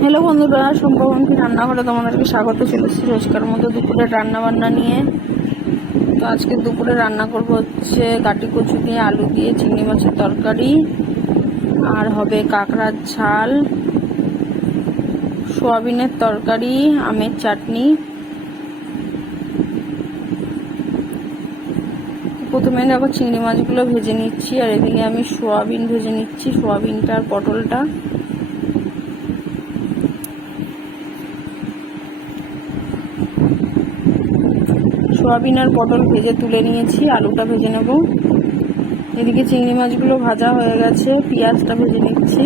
Hello বন্ধুরা, সম্ভবন্তী রান্নাঘরে তোমাদেরকে স্বাগত। চলেছি রোজকার মতো দুপুরে রান্না বান্না নিয়ে। তো আজকে দুপুরে রান্না করব হচ্ছে গাটি কচু দিয়ে আলু দিয়ে চিংড়ি মাছের তরকারি, আর হবে কাঁকড়ার ঝাল, সোয়াবিনের তরকারি, আমের চাটনি। প্রথমে দেখো চিংড়ি মাছগুলো ভেজে নিচ্ছি, আর এদিকে আমি সোয়াবিন ভেজে নিচ্ছি, সোয়াবিনটা আর পটলটা। সোয়াবিন আর পটল ভেজে তুলে নিয়েছি, আলুটা ভেজে নেব। এদিকে চিংড়ি মাছগুলো ভাজা হয়ে গেছে, পেঁয়াজটা ভেজে নিচ্ছি।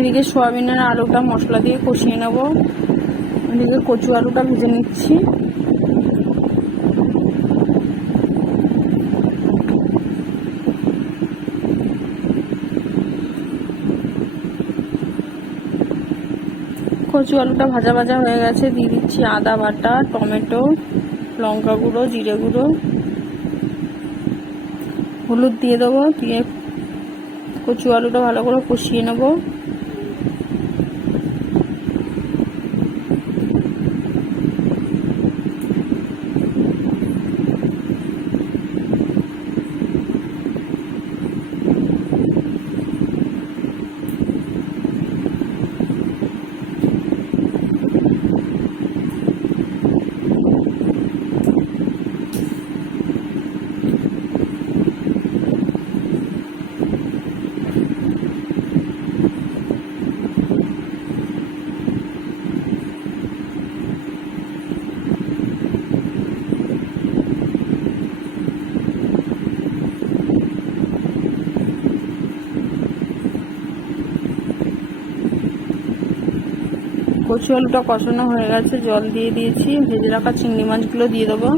এদিকে সোয়াবিনের আলুটা মশলা দিয়ে কষিয়ে নেব। এদিকে কচু আলুটা ভেজে নিচ্ছি। কচু আলুটা ভাজা ভাজা হয়ে গেছে, দিয়ে দিচ্ছি আদা বাটা, টমেটো, লঙ্কা গুঁড়ো, জিরে গুঁড়ো, হলুদ দিয়ে দেবো। দিয়ে কচু আলুটা ভালো করে কষিয়ে নেব। কচু আলুটা কষানো হয়ে গেছে, জল দিয়ে দিয়েছি। ভেজে রাখা চিংড়ি মাছগুলো দিয়ে দেবো।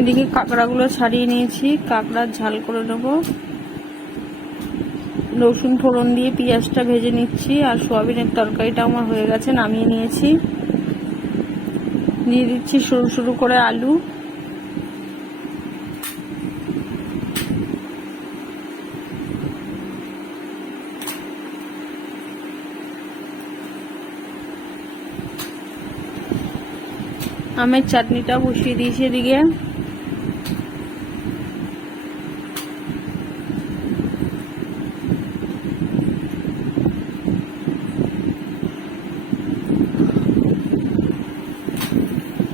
এদিকে কাঁকড়াগুলো ছাড়িয়ে নিয়েছি, কাঁকড়ার ঝাল করে নেব। রসুন ফোড়ন দিয়ে পেঁয়াজটা ভেজে নিচ্ছি, আর সোয়াবিনের তরকারিটা আমার হয়ে গেছে, নামিয়ে নিয়েছি। দিয়ে দিচ্ছি সরু সরু করে আলু। আমের চাটনিটা বসিয়ে দিয়েছি এদিকে।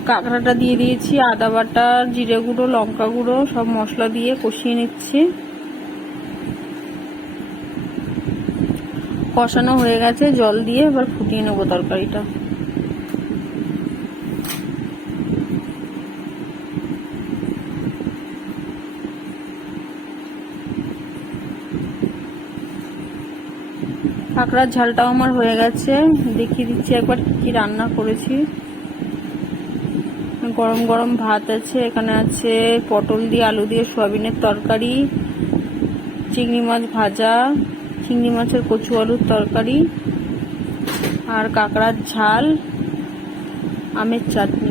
কাঁকড়াটা দিয়ে দিয়েছি, আদা বাটা, জিরে গুঁড়ো, লঙ্কা গুঁড়ো সব মশলা দিয়ে কষিয়ে নিচ্ছি। কষানো হয়ে গেছে, জল দিয়ে এবার ফুটিয়ে নেবো তরকারিটা। কাঁকড়ার ঝালটাও আমার হয়ে গেছে। দেখিয়ে দিচ্ছি একবার কি রান্না করেছি। গরম গরম ভাত আছে, এখানে আছে পটল দিয়ে আলু দিয়ে সোয়াবিনের তরকারি, চিংড়ি মাছ ভাজা, চিংড়ি মাছের কচু আলুর তরকারি, আর কাঁকড়ার ঝাল, আমের চাটনি।